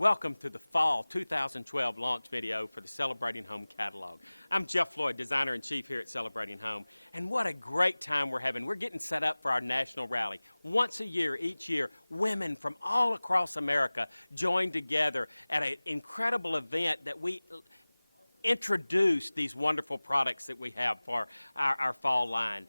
Welcome to the Fall 2012 launch video for the Celebrating Home catalog. I'm Jeff Floyd, Designer-in-Chief here at Celebrating Home, and what a great time we're having. We're getting set up for our national rally. Once a year, each year, women from all across America join together at an incredible event that we introduce these wonderful products that we have for our fall line.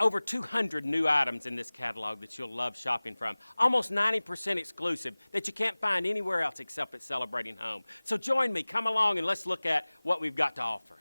Over 200 new items in this catalog that you'll love shopping from. Almost 90% exclusive that you can't find anywhere else except at Celebrating Home. So join me, come along, and let's look at what we've got to offer.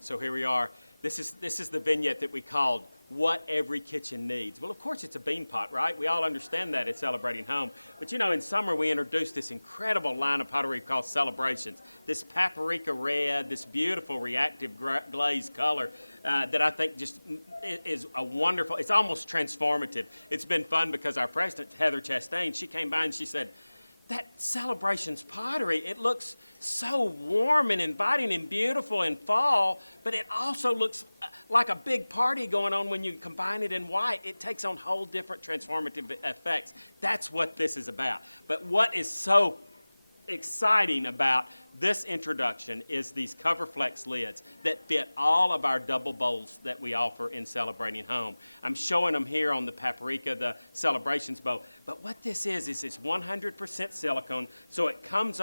So here we are. This is the vignette that we called What Every Kitchen Needs. Well, of course, it's a bean pot, right? We all understand that at Celebrating Home. But you know, in summer, we introduced this incredible line of pottery called Celebrations. This paprika red, this beautiful reactive glazed color that I think just is a wonderful, it's almost transformative. It's been fun because our president, Heather Chastain, she came by and she said, that Celebrations pottery, it looks so warm and inviting and beautiful in fall, but it also looks like a big party going on when you combine it in white. It takes on whole different transformative effects. That's what this is about. But what is so exciting about this introduction is these CoverFlex lids that fit all of our double bowls that we offer in Celebrating Home. I'm showing them here on the paprika, the Celebrations bowl. But what this is it's 100% silicone. So it comes,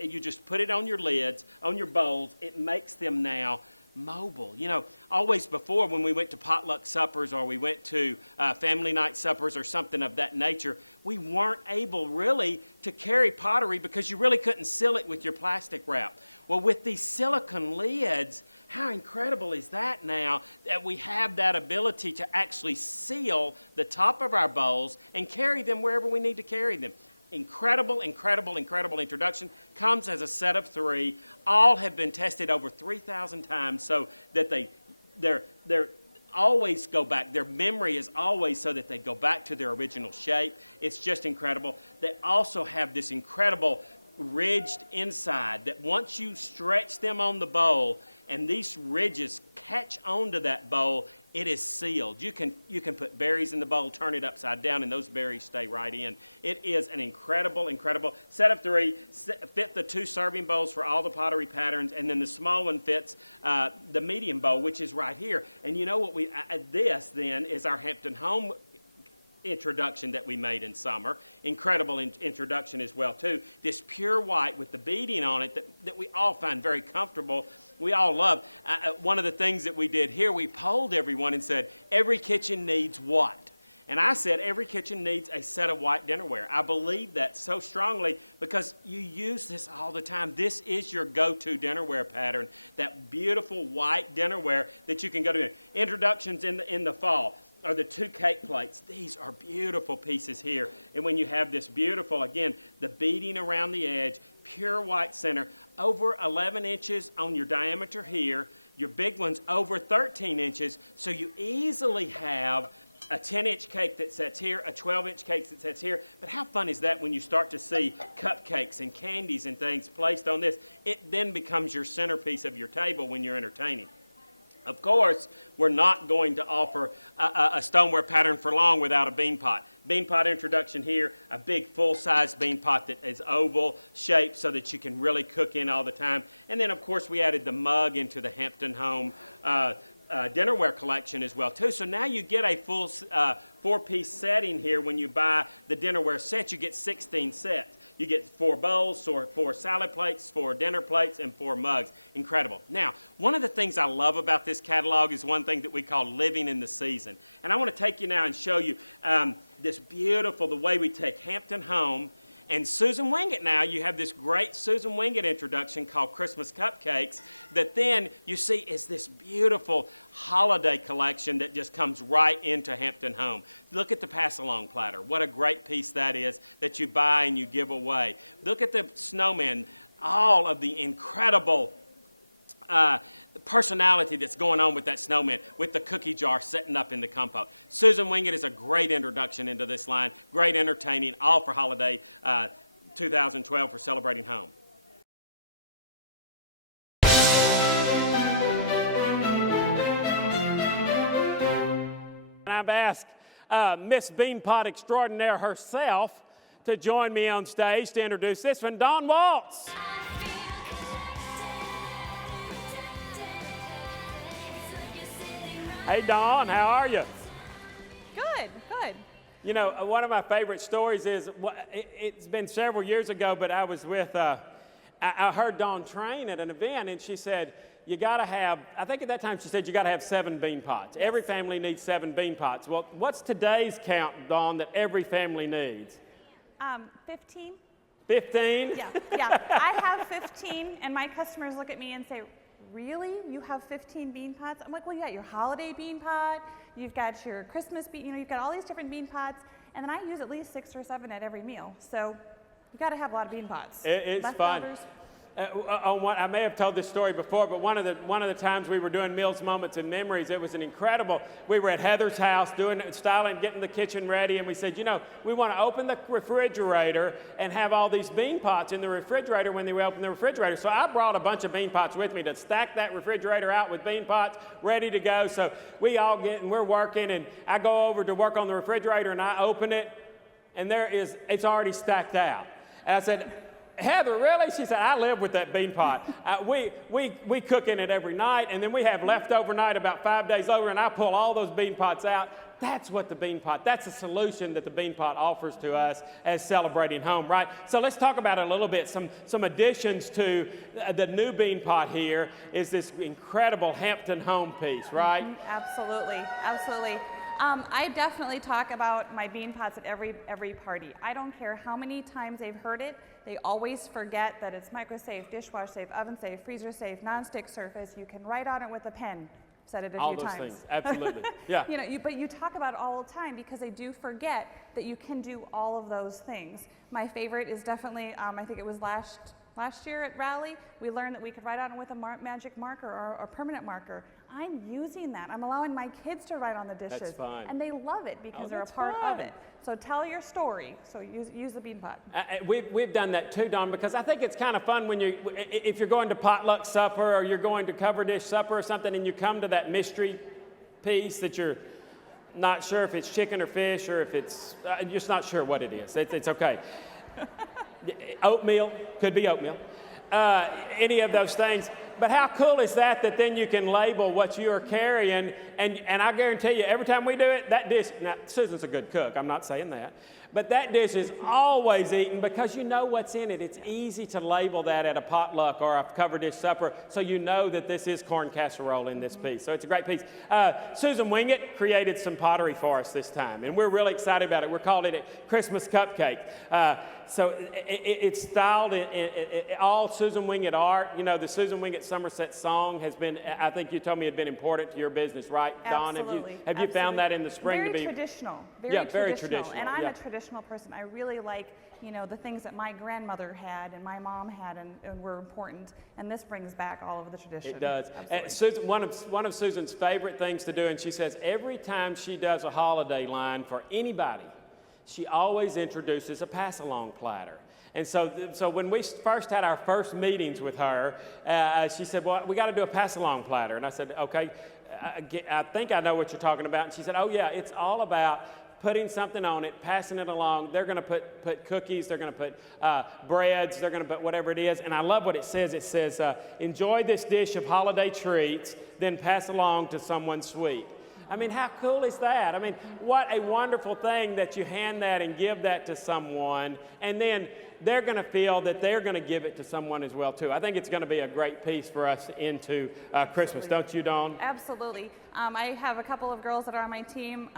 you just put it on your lids, on your bowls. It makes them now mobile. You know, always before when we went to potluck suppers or we went to family night suppers or something of that nature, we weren't able really to carry pottery because you really couldn't seal it with your plastic wrap. Well, with these silicone lids, how incredible is that now that we have that ability to actually seal the top of our bowls and carry them wherever we need to carry them. Incredible, incredible, incredible introduction. Comes as a set of 3. All have been tested over 3,000 times so that they're always go back. Their memory is always so that they go back to their original shape. It's just incredible. They also have this incredible ridged inside that once you stretch them on the bowl and these ridges catch onto that bowl, it is sealed. You can put berries in the bowl, turn it upside down, and those berries stay right in. It is an incredible, incredible set of 3. Fit the 2 serving bowls for all the pottery patterns, and then the small one fits the medium bowl, which is right here. And you know what this then is our Hampton Home introduction that we made in summer. Incredible introduction as well too. This pure white with the beading on it that we all find very comfortable. We all love. One of the things that we did here, we polled everyone and said, every kitchen needs what? And I said every kitchen needs a set of white dinnerware. I believe that so strongly because you use this all the time. This is your go-to dinnerware pattern, that beautiful white dinnerware that you can go to. Introductions in the fall are the 2 cake plates. These are beautiful pieces here. And when you have this beautiful, again, the beading around the edge, pure white center, over 11 inches on your diameter here, your big one's over 13 inches, so you easily have a 10-inch cake that sits here, a 12-inch cake that sits here. But how fun is that when you start to see cupcakes and candies and things placed on this? It then becomes your centerpiece of your table when you're entertaining. Of course, we're not going to offer a stoneware pattern for long without a bean pot. Bean pot introduction here, a big full-size bean pot that is oval shaped so that you can really cook in all the time. And then, of course, we added the mug into the Hampton Home dinnerware collection as well too. So now you get a full 4-piece setting here. When you buy the dinnerware set, you get 16 sets. You get 4 bowls, 4 salad plates, 4 dinner plates, and 4 mugs. Incredible. Now, one of the things I love about this catalog is one thing that we call living in the season. And I want to take you now and show you this beautiful, the way we take Hampton Home and Susan Wingate. Now you have this great Susan Wingate introduction called Christmas Cupcakes that then you see is this beautiful holiday collection that just comes right into Hampton Home. Look at the pass-along platter. What a great piece that is that you buy and you give away. Look at the snowman, all of the incredible personality that's going on with that snowman, with the cookie jar setting up in the compote. Susan Wingate is a great introduction into this line, great entertaining, all for holiday 2012 for Celebrating Home. I've asked Miss Beanpot Extraordinaire herself to join me on stage to introduce this one, Dawn Waltz. Hey, Dawn, how are you? Good, good. You know, one of my favorite stories is, it's been several years ago, but I was with, I heard Dawn train at an event, and she said, you got to have, I think at that time she said you got to have 7 bean pots. Every family needs 7 bean pots. Well, what's today's count, Dawn, that every family needs? 15. 15? Yeah. I have 15, and my customers look at me and say, really? You have 15 bean pots? I'm like, well, you got your holiday bean pot, you've got your Christmas bean, you've got all these different bean pots, and then I use at least 6 or 7 at every meal. So you got to have a lot of bean pots. It's fun. I may have told this story before, but one of the times we were doing Meals, Moments, and Memories, it was an incredible. We were at Heather's house getting the kitchen ready, and we said, you know, we want to open the refrigerator and have all these bean pots in the refrigerator when we open the refrigerator. So I brought a bunch of bean pots with me to stack that refrigerator out with bean pots ready to go. So we all get and we're working, and I go over to work on the refrigerator and I open it, and it's already stacked out. And I said, Heather, really? She said, I live with that bean pot. We cook in it every night, and then we have leftover night about 5 days over, and I pull all those bean pots out. That's what the bean pot, that's the solution that the bean pot offers to us as Celebrating Home, right? So let's talk about it a little bit. Some additions to the new bean pot here is this incredible Hampton home piece, right? Absolutely, absolutely. I definitely talk about my bean pots at every party. I don't care how many times they've heard it. They always forget that it's micro-safe, dishwasher safe, oven safe, freezer safe, non-stick surface. You can write on it with a pen. I've said it a few times. All those things, absolutely. Yeah. But you talk about it all the time because they do forget that you can do all of those things. My favorite is definitely, I think it was last year at Rally, we learned that we could write on it with a magic marker or a permanent marker. I'm using that. I'm allowing my kids to write on the dishes. That's fun. And they love it because they're a part of it. So tell your story. So use the bean pot. We've done that too, Dawn, because I think it's kind of fun when if you're going to potluck supper or you're going to cover dish supper or something, and you come to that mystery piece that you're not sure if it's chicken or fish, or if it's you're just not sure what it is. It's okay. Oatmeal, could be oatmeal. Any of those things. But how cool is that then you can label what you are carrying, and I guarantee you, every time we do it, that dish, now Susan's a good cook, I'm not saying that, but that dish is always eaten because you know what's in it. It's easy to label that at a potluck or a covered dish supper, so you know that this is corn casserole in this piece. So it's a great piece. Susan Wingett created some pottery for us this time, and we're really excited about it. We're calling it Christmas Cupcake. So it's styled in all Susan Wingett art. You know, the Susan Wingett Somerset song has been, I think you told me, had been important to your business, right, Dawn? Absolutely. Have you found that in the spring very to be traditional? Very traditional. And I'm a traditional person. I really like, the things that my grandmother had and my mom had and were important. And this brings back all of the tradition. It does. Susan, one of Susan's favorite things to do, and she says every time she does a holiday line for anybody, she always introduces a pass-along platter. And so when we first had our first meetings with her, she said, well, we got to do a pass-along platter. And I said, okay, I think I know what you're talking about. And she said, oh, yeah, it's all about putting something on it, passing it along. They're going to put cookies, they're going to put breads, they're going to put whatever it is. And I love what it says. It says, enjoy this dish of holiday treats, then pass along to someone sweet. I mean, how cool is that? I mean, what a wonderful thing that you hand that and give that to someone, and then they're going to feel that they're going to give it to someone as well, too. I think it's going to be a great piece for us into Christmas. Don't you, Dawn? Absolutely. I have a couple of girls that are on my team.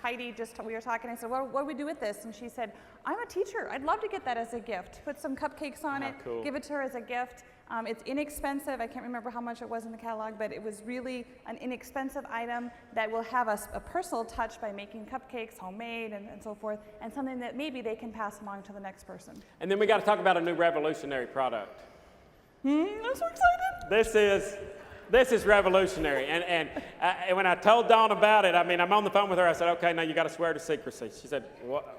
Heidi, we were talking, I said, what do we do with this? And she said, I'm a teacher. I'd love to get that as a gift. Put some cupcakes on it, cool. Give it to her as a gift. It's inexpensive. I can't remember how much it was in the catalog, but it was really an inexpensive item that will have a personal touch by making cupcakes, homemade, and so forth, and something that maybe they can pass along to the next person. And then we got to talk about a new revolutionary product. I'm so excited. This is revolutionary. And when I told Dawn about it, I mean, I'm on the phone with her. I said, okay, now you got to swear to secrecy. She said,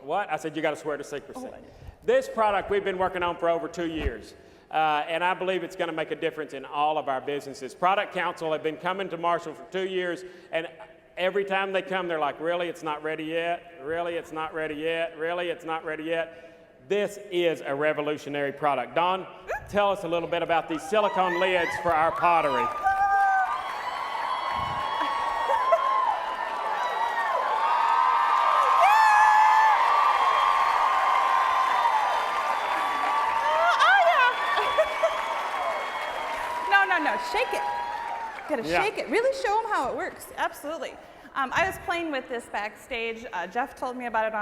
what? I said, you got to swear to secrecy. This product we've been working on for over 2 years. And I believe it's going to make a difference in all of our businesses. Product Council have been coming to Marshall for 2 years, and Every time they come, they're like, really, it's not ready yet? Really, it's not ready yet? Really, it's not ready yet? This is a revolutionary product. Dawn, tell us a little bit about these silicone lids for our pottery. No, shake it. Gotta shake it. Really show them how it works. Absolutely. I was playing with this backstage. Jeff told me about it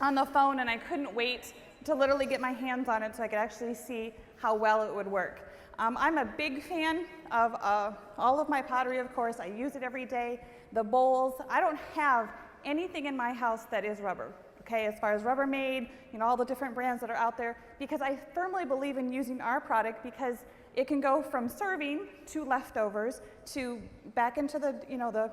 on the phone, and I couldn't wait to literally get my hands on it so I could actually see how well it would work. I'm a big fan of all of my pottery, of course. I use it every day. The bowls. I don't have anything in my house that is rubber. Okay, as far as Rubbermaid, all the different brands that are out there, because I firmly believe in using our product because it can go from serving to leftovers to back into the, the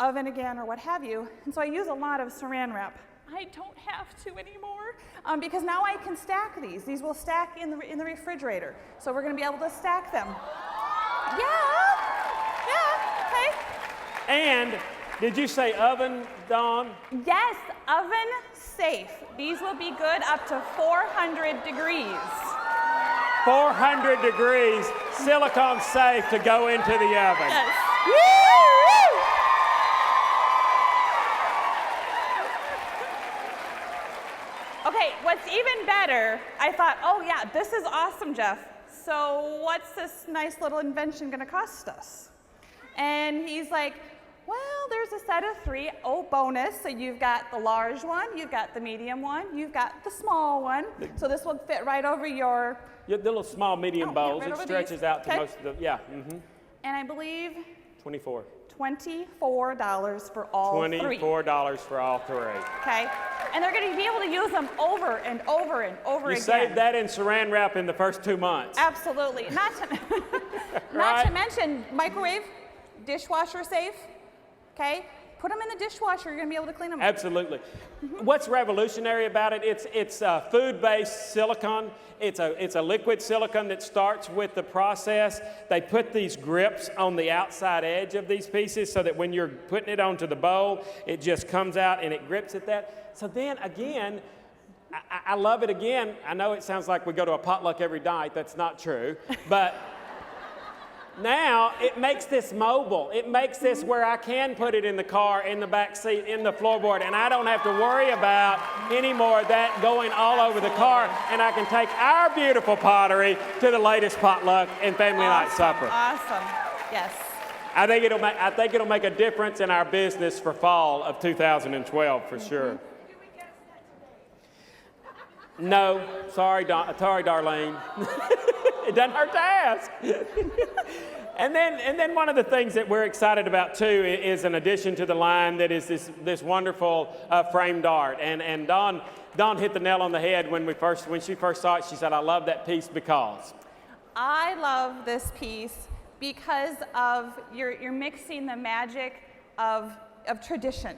oven again or what have you. And so I use a lot of saran wrap. I don't have to anymore because now I can stack these. These will stack in the refrigerator. So we're going to be able to stack them. Yeah, okay. And did you say oven, Dawn? Yes, oven safe. These will be good up to 400 degrees. 400 degrees, silicone safe to go into the oven. Yes. Okay, what's even better, I thought, oh yeah, this is awesome, Jeff. So what's this nice little invention gonna cost us? And he's like, well, there's a set of 3. Oh, bonus. So you've got the large one, you've got the medium one, you've got the small one. So this will fit right over your... The little small, medium bowls. Right it stretches out to most of the, And I believe... 24. $24 for all 3. $24 for all 3. Okay? And they're going to be able to use them over and over and over again. You saved that in saran wrap in the first 2 months. Absolutely. Not to mention microwave, dishwasher safe. Okay? Put them in the dishwasher. You're going to be able to clean them. Absolutely. What's revolutionary about it? It's food-based silicone. It's a liquid silicone that starts with the process. They put these grips on the outside edge of these pieces so that when you're putting it onto the bowl, it just comes out and it grips at that. So then again, I love it again. I know it sounds like we go to a potluck every night. That's not true, but. Now, it makes this mobile. It makes this where I can put it in the car, in the back seat, in the floorboard, and I don't have to worry about any more of that going all over the car, and I can take our beautiful pottery to the latest potluck and family night supper. Awesome. Yes. I think it'll make a difference in our business for fall of 2012 for sure. No, sorry, Darlene. It doesn't hurt to ask. And then one of the things that we're excited about too is an addition to the line that is this wonderful framed art. And Dawn hit the nail on the head when she first saw it. She said, "I love that piece because." I love this piece because of you're mixing the magic of tradition,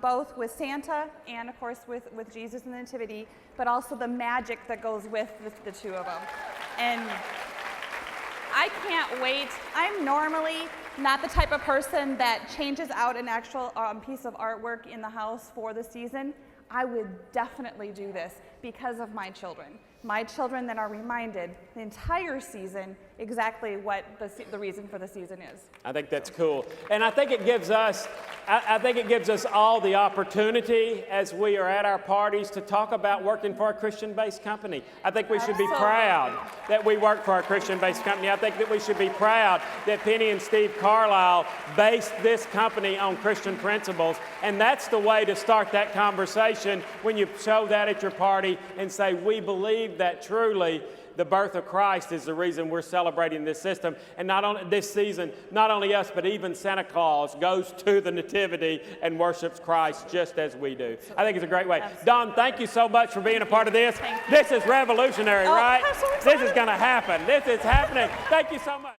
both with Santa and of course with Jesus and the Nativity, but also the magic that goes with the two of them. And I can't wait. I'm normally not the type of person that changes out an actual piece of artwork in the house for the season. I would definitely do this because of my children. My children then are reminded the entire season exactly what the reason for the season is. I think that's cool. And I think it gives us all the opportunity as we are at our parties to talk about working for a Christian-based company. I think we should be proud that we work for a Christian-based company. I think that we should be proud that Penny and Steve Carlisle based this company on Christian principles. And that's the way to start that conversation when you show that at your party and say, we believe that truly the birth of Christ is the reason we're celebrating this system. And not only this season, not only us, but even Santa Claus goes to the Nativity and worships Christ just as we do. I think it's a great way. Absolutely. Dawn, thank you so much for being a part of this. This is revolutionary, right? I'm so this is going to happen. This is happening. Thank you so much.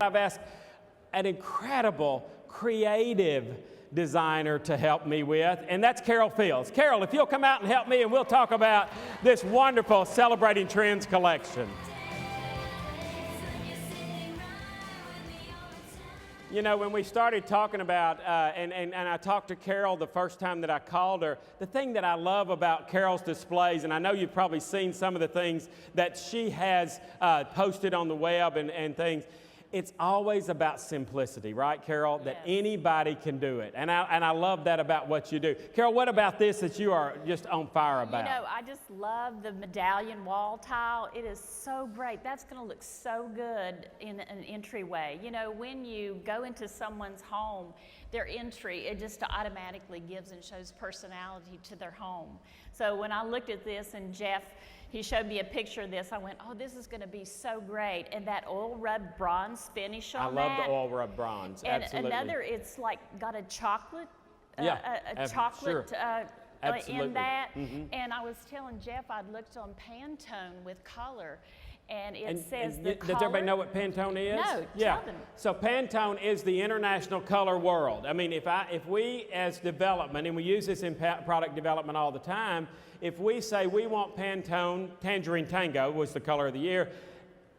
I've asked an incredible, creative designer to help me with, and that's Carol Fields. Carol, if you'll come out and help me, and we'll talk about this wonderful Celebrating Trends collection. You know, when we started talking about, and I talked to Carol the first time that I called her, the thing that I love about Carol's displays, and I know you've probably seen some of the things that she has posted on the web and things, it's always about simplicity, right, Carol? Yes. That anybody can do it. And I love that about what you do. Carol, what about this that you are just on fire about? You know, I just love the medallion wall tile. It is so great. That's going to look so good in an entryway. You know, when you go into someone's home, their entry, it just automatically gives and shows personality to their home. So when I looked at this, and Jeff, he showed me a picture of this, I went, oh, this is going to be so great. And that oil rubbed bronze finish on that. I love the oil rubbed bronze, and absolutely. another, it's like got a chocolate, chocolate sure. in that. Mm-hmm. And I was telling Jeff, I'd looked on Pantone with color. And it says the color. Does everybody know what Pantone is? No, yeah. tell them. So Pantone is the international color world. I mean, if we as development, and we use this in product development all the time, if we say we want Pantone, Tangerine Tango was the color of the year,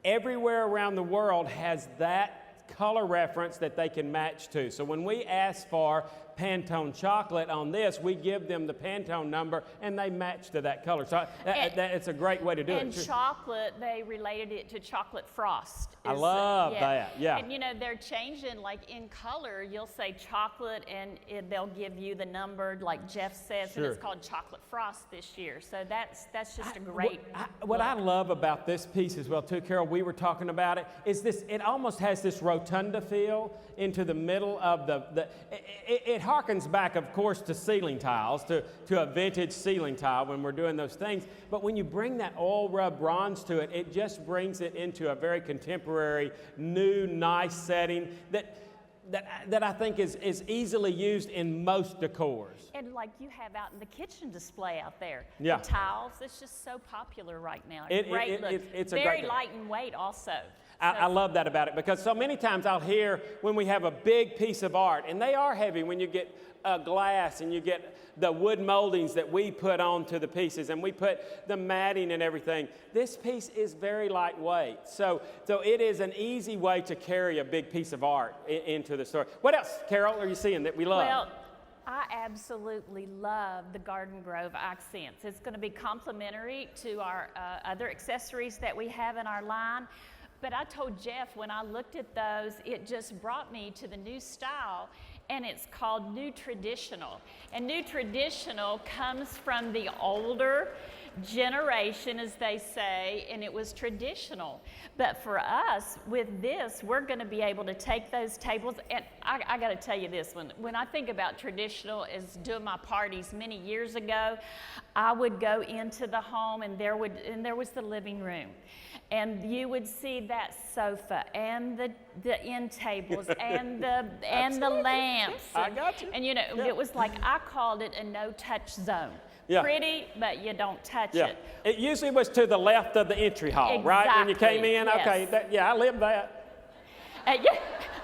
everywhere around the world has that color reference that they can match to. So when we ask for Pantone chocolate on this, we give them the Pantone number, and they match to that color. So it's a great way to do it. And chocolate, they related it to chocolate frost. I love that, yeah. And you know, they're changing, like in color, you'll say chocolate, and they'll give you the number, like Jeff says, sure. And it's called chocolate frost this year. So that's just a great what I love about this piece as well, too, Carol, we were talking about it, is this, it almost has this rotunda feel into the middle of it harkens back, of course, to ceiling tiles, to a vintage ceiling tile when we're doing those things. But when you bring that oil rub bronze to it, it just brings it into a very contemporary, new, nice setting that I think is easily used in most decors. And like you have out in the kitchen display out there, yeah. The tiles, it's just so popular right now. It's very light in weight also. I love that about it, because so many times I'll hear when we have a big piece of art, and they are heavy when you get glass and you get the wood moldings that we put onto the pieces, and we put the matting and everything. This piece is very lightweight, so it is an easy way to carry a big piece of art into the store. What else, Carol, are you seeing that we love? Well, I absolutely love the Garden Grove accents. It's going to be complementary to our other accessories that we have in our line. But I told Jeff when I looked at those, it just brought me to the new style, and it's called New Traditional. And New Traditional comes from the older generation, as they say, and it was traditional. But for us, with this, we're going to be able to take those tables, and I got to tell you this, when I think about traditional as doing my parties many years ago, I would go into the home, and there was the living room. And you would see that sofa and the end tables and the lamps. I got you. And you know, yeah. It was like, I called it a no-touch zone. Yeah. Pretty, but you don't touch it. It usually was to the left of the entry hall, exactly. Right? When you came in? Yes. Okay, I lived that. Yeah.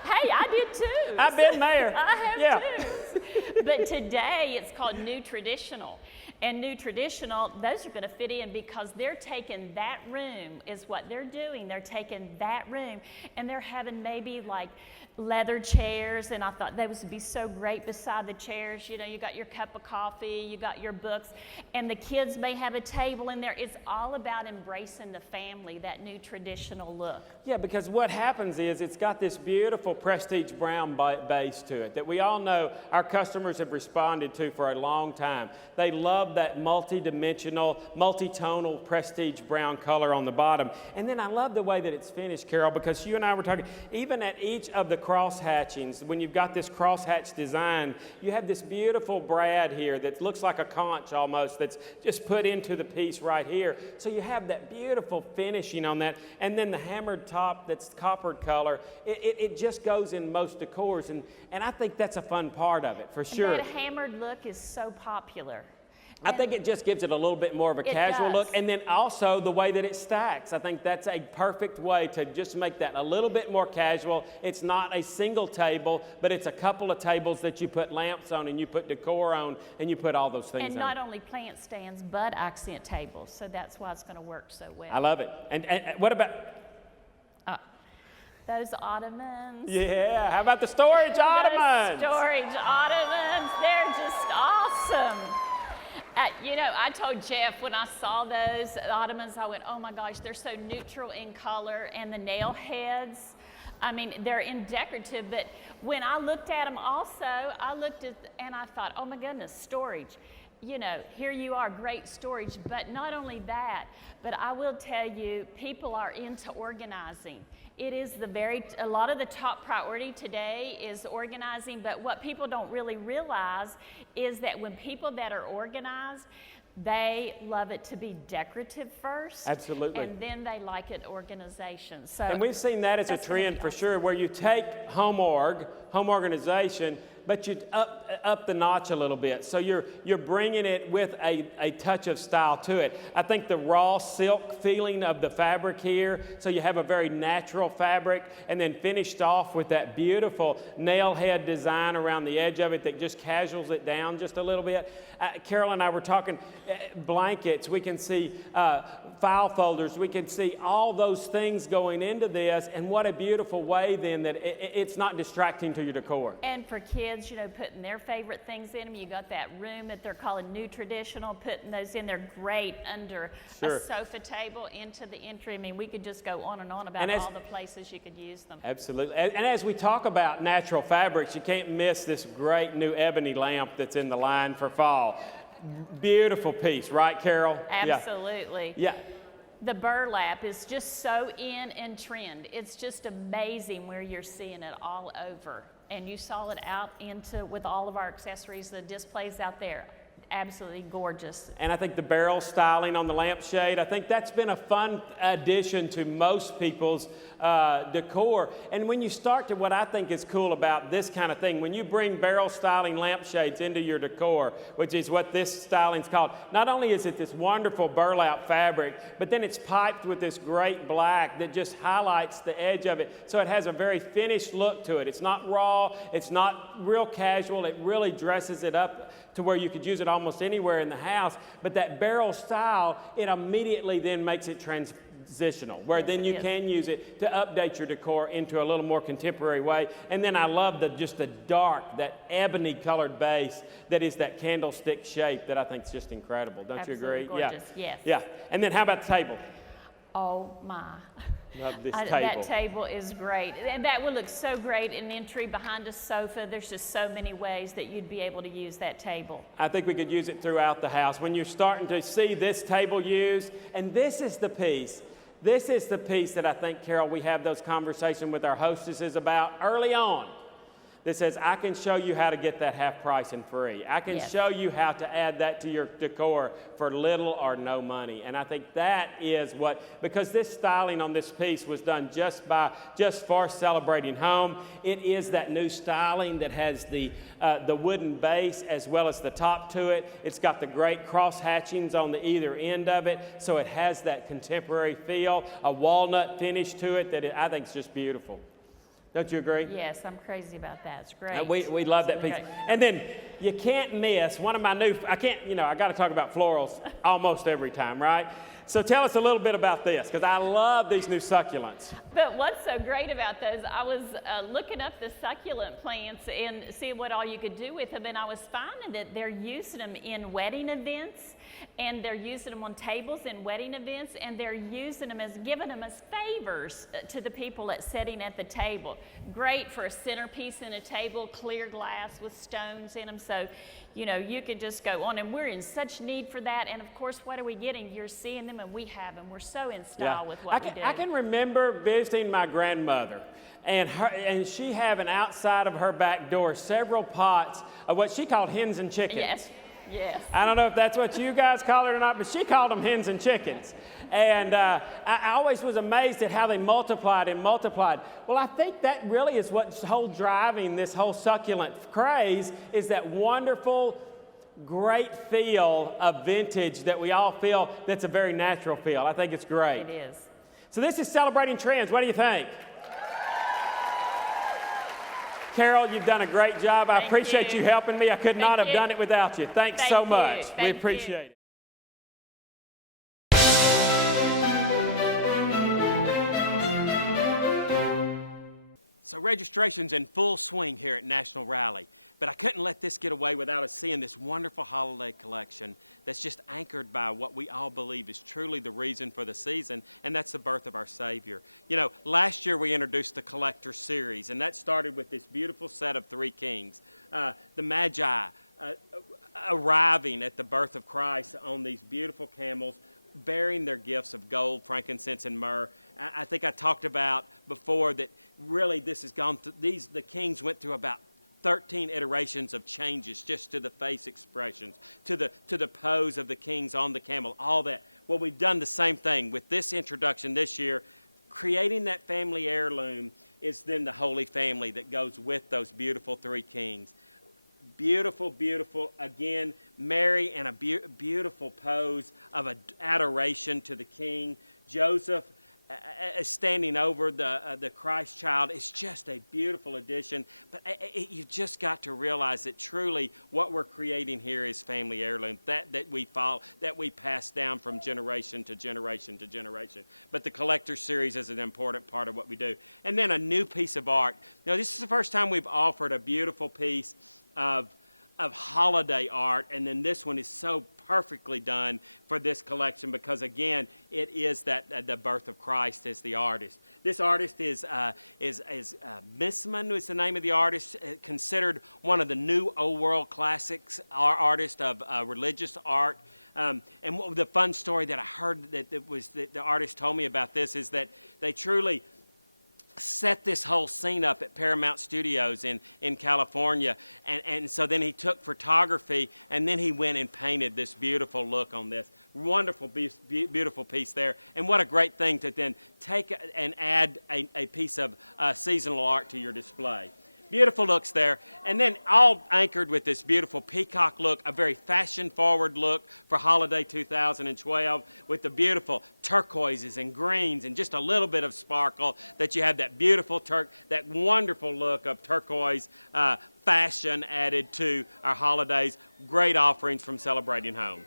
Hey, I did too. I've been there. I have too. But today it's called New Traditional. And New Traditional, those are going to fit in because they're taking that room is what they're doing. They're taking that room and they're having maybe like leather chairs, and I thought those would be so great beside the chairs. You know, you got your cup of coffee, you got your books, and the kids may have a table in there. It's all about embracing the family, that new traditional look. Yeah, because what happens is it's got this beautiful prestige brown base to it that we all know our customers have responded to for a long time. They love that multi-dimensional, multi-tonal prestige brown color on the bottom. And then I love the way that it's finished, Carol, because you and I were talking, even at each of the cross hatchings, when you've got this cross hatch design, you have this beautiful brad here that looks like a conch almost that's just put into the piece right here. So you have that beautiful finishing on that, and then the hammered top that's coppered color. It just goes in most decors, and I think that's a fun part of it for sure. That hammered look is so popular. I think it just gives it a little bit more of a It casual look. does. And then also the way that it stacks. I think that's a perfect way to just make that a little bit more casual. It's not a single table, but it's a couple of tables that you put lamps on and you put decor on and you put all those things And on. not only plant stands, but accent tables. So that's why it's going to work so well. I love it. And what about, Those ottomans. yeah, how about the storage ottomans? Those storage ottomans, they're just awesome. You know, I told Jeff when I saw those ottomans, I went, oh my gosh, they're so neutral in color, and the nail heads, I mean, they're in decorative, but when I looked at them also, I looked at, and I thought, oh my goodness, storage. You know, here you are, great storage, but not only that, but I will tell you, people are into organizing. It is a lot of the top priority today is organizing, but what people don't really realize is that when people that are organized, they love it to be decorative first. Absolutely. And then they like it organization. So And we've seen that as a that's gonna trend be for awesome. sure, where you take home organization, but you up the notch a little bit. So you're bringing it with a touch of style to it. I think the raw silk feeling of the fabric here, so you have a very natural fabric, and then finished off with that beautiful nail head design around the edge of it that just casuals it down just a little bit. Carol and I were talking blankets. We can see file folders. We can see all those things going into this, and what a beautiful way then that it's not distracting to your decor. And for kids, you know, putting their favorite things in them. You got that room that they're calling new traditional, putting those in there great under Sure. a sofa table into the entry. I mean, we could just go on and on about And as- all the places you could use them. Absolutely. And as we talk about natural fabrics, you can't miss this great new ebony lamp that's in the line for fall. Beautiful piece, right, Carol? Absolutely. Yeah. The burlap is just so in trend. It's just amazing where you're seeing it all over. And you saw it out with all of our accessories, the displays out there. Absolutely gorgeous. And I think the barrel styling on the lampshade, I think that's been a fun addition to most people's decor. And when you start to, what I think is cool about this kind of thing, when you bring barrel styling lampshades into your decor, which is what this styling's called, not only is it this wonderful burlap fabric, but then it's piped with this great black that just highlights the edge of it. So it has a very finished look to it. It's not raw, it's not real casual, it really dresses it up to where you could use it almost anywhere in the house. But that barrel style, it immediately then makes it transitional, where Yes, then it you is. can use it to update your decor into a little more contemporary way. And then I love just the dark, that ebony colored base that is that candlestick shape that I think is just incredible. Don't Absolutely you agree? gorgeous, yes. Yeah. And then how about the table? Oh my. Love this That table. table is great. And that would look so great in the entry behind a sofa. There's just so many ways that you'd be able to use that table. I think we could use it throughout the house. When you're starting to see this table used, and this is the piece that I think, Carol, we have those conversations with our hostesses about early on. That says, I can show you how to get that half price and free. I can Yes. show you how to add that to your decor for little or no money. And I think that is what, because this styling on this piece was done just for celebrating home. It is that new styling that has the wooden base as well as the top to it. It's got the great cross hatchings on the either end of it, so it has that contemporary feel, a walnut finish to it that I think is just beautiful. Don't you agree? Yes, I'm crazy about that. It's great. We love that piece. Okay. And then you can't miss one of my I got to talk about florals almost every time, right? So tell us a little bit about this, because I love these new succulents. But what's so great about those, I was looking up the succulent plants and seeing what all you could do with them, and I was finding that they're using them in wedding events, and they're using them on tables in wedding events, and they're using them giving them as favors to the people that's sitting at the table. Great for a centerpiece in a table, clear glass with stones in them, so you know, you could just go on, and we're in such need for that. And of course, what are we getting? You're seeing them, and we have them. We're so in style with what we do. I can remember visiting my grandmother, and she having outside of her back door several pots of what she called hens and chickens. Yes, yes. I don't know if that's what you guys call it or not, but she called them hens and chickens. And I always was amazed at how they multiplied and multiplied. Well, I think that really is what's driving this whole succulent craze, is that wonderful great feel of vintage that we all feel that's a very natural feel. I think it's great. It is. So this is Celebrating Trends. What do you think? Carol, you've done a great job. I appreciate you helping me. I could not have done it without you. Thanks so much. We appreciate it. So registration's in full swing here at National Rally, but I couldn't let this get away without us seeing this wonderful holiday collection that's just anchored by what we all believe is truly the reason for the season, and that's the birth of our Savior. You know, last year we introduced the Collector Series, and that started with this beautiful set of three kings. The Magi arriving at the birth of Christ on these beautiful camels, bearing their gifts of gold, frankincense, and myrrh. I think I talked about before that really this has gone through, the kings went through about 13 iterations of changes just to the face expressions, to the pose of the kings on the camel, all that. Well, we've done the same thing with this introduction this year. Creating that family heirloom is then the Holy Family that goes with those beautiful three kings. Beautiful, beautiful, again, Mary in a beautiful pose of adoration to the King. Joseph standing over the Christ child. It's just a beautiful addition. But you've just got to realize that truly what we're creating here is family heirloom, that we follow, that we pass down from generation to generation to generation. But the Collector Series is an important part of what we do. And then a new piece of art. Now, this is the first time we've offered a beautiful piece of holiday art, and then this one is so perfectly done for this collection because again it is that the birth of Christ as the artist. This artist is Missman is the name of the artist, considered one of the new old world classics artists of religious art. And the fun story that I heard that the artist told me about this is that they truly set this whole scene up at Paramount Studios in California. And so then he took photography and then he went and painted this beautiful look on this. Wonderful, beautiful piece there. And what a great thing to then take and add a piece of seasonal art to your display. Beautiful looks there. And then all anchored with this beautiful peacock look, a very fashion-forward look for holiday 2012 with the beautiful turquoises and greens and just a little bit of sparkle that you have that beautiful that wonderful look of turquoise fashion added to our holidays. Great offerings from Celebrating Home.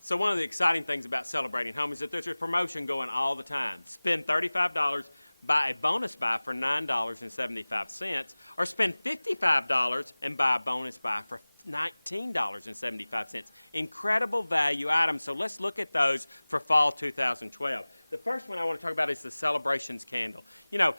So one of the exciting things about Celebrating Home is that there's a promotion going all the time. Spend $35, buy a bonus buy for $9.75, or spend $55 and buy a bonus buy for $19.75. Incredible value items. So let's look at those for fall 2012. The first one I want to talk about is the Celebrations candle. You know,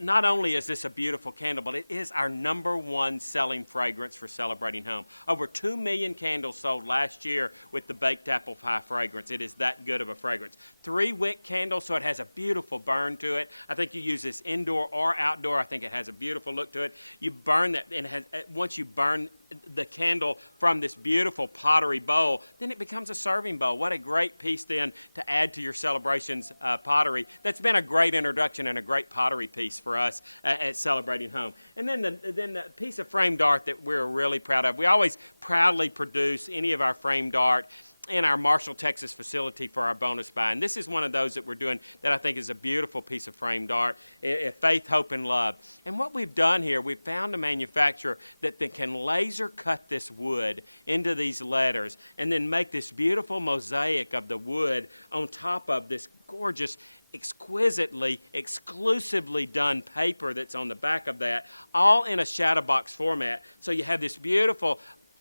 not only is this a beautiful candle, but it is our #1 selling fragrance for Celebrating Home. Over 2 million candles sold last year with the Baked Apple Pie fragrance. It is that good of a fragrance. 3-wick candle, so it has a beautiful burn to it. I think you use this indoor or outdoor. I think it has a beautiful look to it. You burn that, and once you burn the candle from this beautiful pottery bowl, then it becomes a serving bowl. What a great piece then to add to your Celebrations pottery. That's been a great introduction and a great pottery piece for us at Celebrating Home. And then the piece of framed art that we're really proud of. We always proudly produce any of our framed art in our Marshall, Texas facility for our bonus buy. And this is one of those that we're doing that I think is a beautiful piece of framed art, Faith, Hope, and Love. And what we've done here, we've found a manufacturer that can laser cut this wood into these letters and then make this beautiful mosaic of the wood on top of this gorgeous, exquisitely, exclusively done paper that's on the back of that, all in a shadow box format. So you have this beautiful,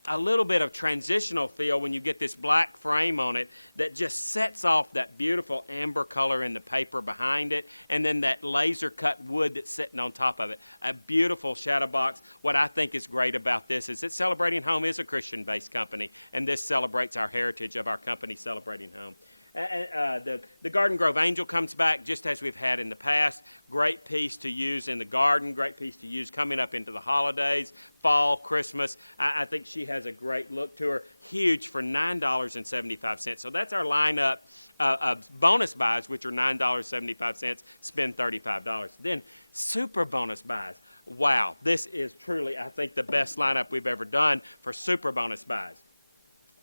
a little bit of transitional feel when you get this black frame on it that just sets off that beautiful amber color in the paper behind it, and then that laser cut wood that's sitting on top of it. A beautiful shadow box. What I think is great about this is that Celebrating Home is a Christian-based company, and this celebrates our heritage of our company, Celebrating Home. The Garden Grove Angel comes back just as we've had in the past. Great piece to use in the garden, great piece to use coming up into the holidays, fall, Christmas. I think she has a great look to her. Huge for $9.75. So that's our lineup of bonus buys, which are $9.75, spend $35. Then super bonus buys. Wow, this is truly, I think, the best lineup we've ever done for super bonus buys.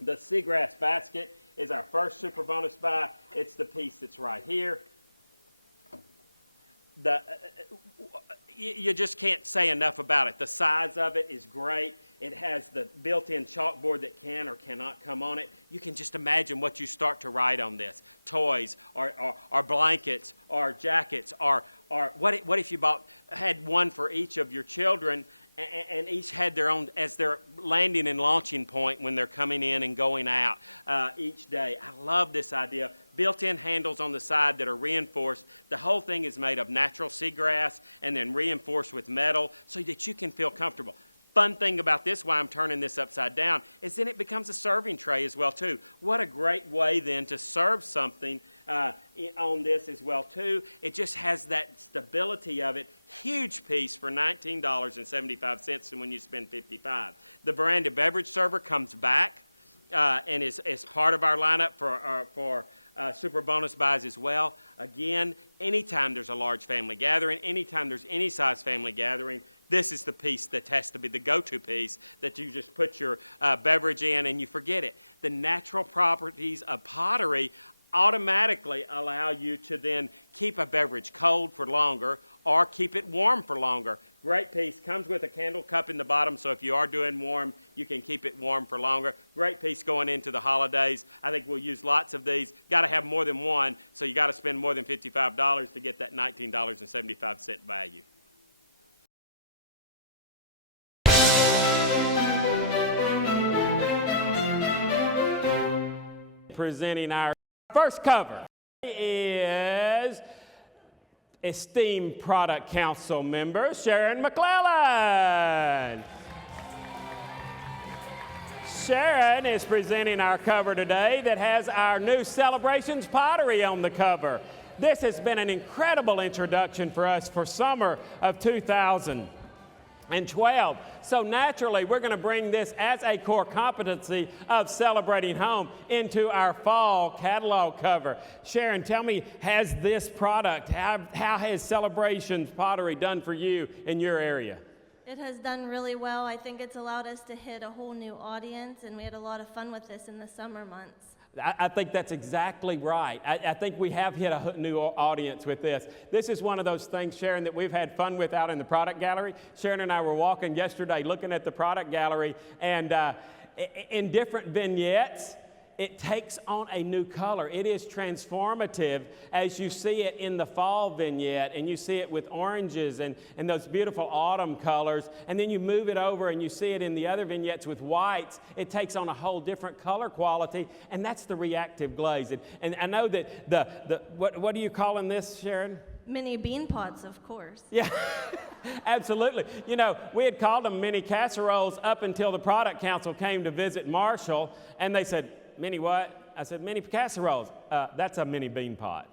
The Seagrass Basket is our first super bonus buy. It's the piece that's right here. You just can't say enough about it. The size of it is great. It has the built-in chalkboard that can or cannot come on it. You can just imagine what you start to write on this. Toys or blankets or jackets or what if you had one for each of your children and each had their own as their landing and launching point when they're coming in and going out each day. I love this idea. Built-in handles on the side that are reinforced. The whole thing is made of natural seagrass and then reinforced with metal so that you can feel comfortable. Fun thing about this, why I'm turning this upside down, is then it becomes a serving tray as well too. What a great way then to serve something on this as well too. It just has that stability of it. Huge piece for $19.75 when you spend $55. The Veranda Beverage Server comes back and is part of our lineup for super bonus buys as well. Again, anytime there's a large family gathering, anytime there's any size family gathering, this is the piece that has to be the go-to piece that you just put your beverage in and you forget it. The natural properties of pottery automatically allow you to then keep a beverage cold for longer or keep it warm for longer. Great piece. Comes with a candle cup in the bottom, so if you are doing warm, you can keep it warm for longer. Great piece going into the holidays. I think we'll use lots of these. Got to have more than one, so you got to spend more than $55 to get that $19.75 value. Presenting our first cover is esteemed product council member Sharon McClellan. Sharon is presenting our cover today that has our new Celebrations pottery on the cover. This has been an incredible introduction for us for summer of 2012. So naturally, we're going to bring this as a core competency of Celebrating Home into our fall catalog cover. Sharon, tell me, has this product, how has Celebrations pottery done for you in your area? It has done really well. I think it's allowed us to hit a whole new audience, and we had a lot of fun with this in the summer months. I think that's exactly right. I think we have hit a new audience with this. This is one of those things, Sharon, that we've had fun with out in the product gallery. Sharon and I were walking yesterday looking at the product gallery, and in different vignettes, it takes on a new color. It is transformative as you see it in the fall vignette, and you see it with oranges and those beautiful autumn colors, and then you move it over and you see it in the other vignettes with whites. It takes on a whole different color quality, and that's the reactive glaze. And I know that what are you calling this, Sharon? Mini bean pots, of course. Yeah, absolutely. You know, we had called them mini casseroles up until the product council came to visit Marshall, and they said, mini what? I said, mini casseroles. That's a mini bean pot.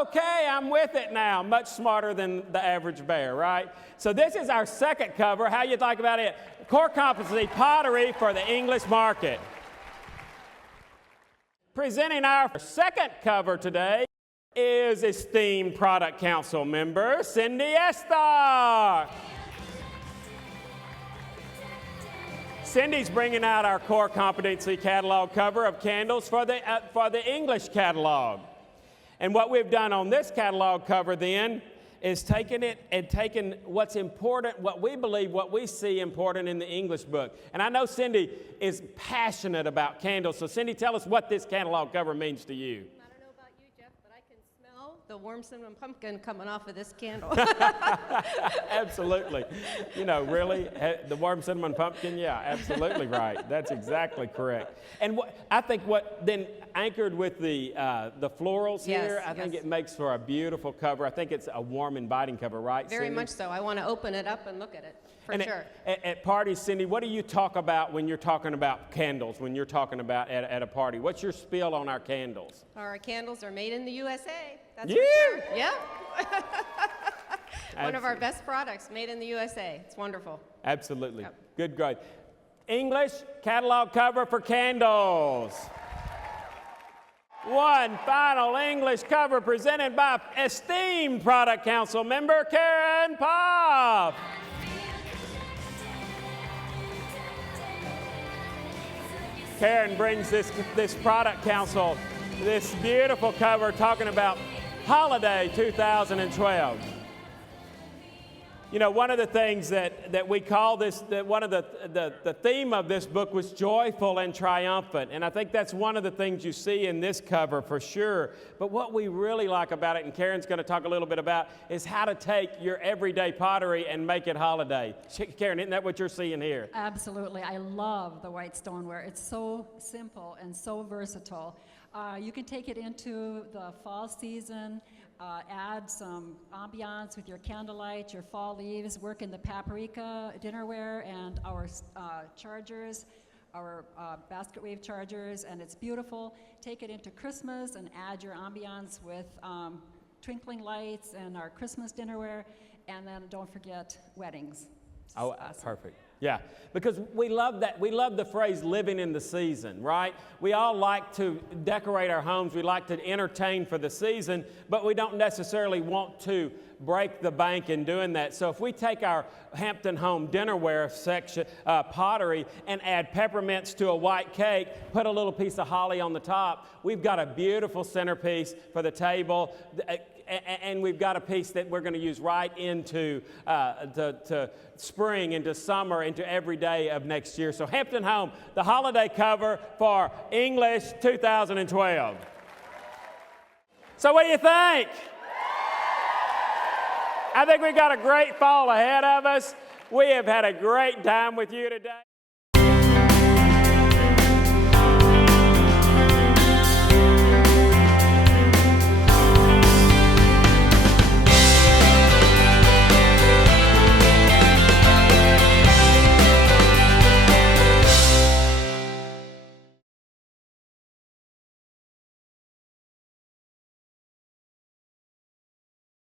Okay, I'm with it now. Much smarter than the average bear, right? So this is our second cover. How you think about it? Core competency pottery for the English market. Presenting our second cover today is esteemed product council member Cindy Estar. Cindy's bringing out our core competency catalog cover of candles for the English catalog. And what we've done on this catalog cover then is taken what's important, what we believe, what we see important in the English book. And I know Cindy is passionate about candles. So Cindy, tell us what this catalog cover means to you. I don't know about you, Jeff, but I can smell the warm cinnamon pumpkin coming off of this candle. Absolutely. You know, really, the warm cinnamon pumpkin, yeah, absolutely right. That's exactly correct. And I think what then anchored with the florals here, I think it makes for a beautiful cover. I think it's a warm, inviting cover, right, Very Cindy? much so. I want to open it up and look at it. for And sure. At parties, Cindy, what do you talk about when you're talking about candles, when you're talking about at a party? What's your spiel on our candles? Our candles are made in the USA. That's Yeah. for sure. Yeah. One of our Absolutely. best products, made in the USA. It's wonderful. Absolutely. Yep. Good growth. English catalog cover for candles. One final English cover presented by esteemed Product Council member Karen Poff. Karen brings this Product Council this beautiful cover talking about Holiday 2012. You know, one of the things that we call this, that one of the theme of this book was joyful and triumphant. And I think that's one of the things you see in this cover for sure. But what we really like about it, and Karen's going to talk a little bit about, is how to take your everyday pottery and make it holiday. Karen, isn't that what you're seeing here? Absolutely. I love the white stoneware. It's so simple and so versatile. You can take it into the fall season, add some ambiance with your candlelight, your fall leaves, work in the paprika dinnerware and our chargers, our basket weave chargers, and it's beautiful. Take it into Christmas and add your ambiance with twinkling lights and our Christmas dinnerware, and then don't forget weddings. Oh, perfect. Yeah, because we love that. We love the phrase living in the season, right? We all like to decorate our homes. We like to entertain for the season, but we don't necessarily want to break the bank in doing that. So if we take our Hampton Home dinnerware section, pottery, and add peppermints to a white cake, put a little piece of holly on the top, we've got a beautiful centerpiece for the table. And we've got a piece that we're going to use right into to spring, into summer, into every day of next year. So Hampton Home, the holiday cover for English 2012. So what do you think? I think we've got a great fall ahead of us. We have had a great time with you today.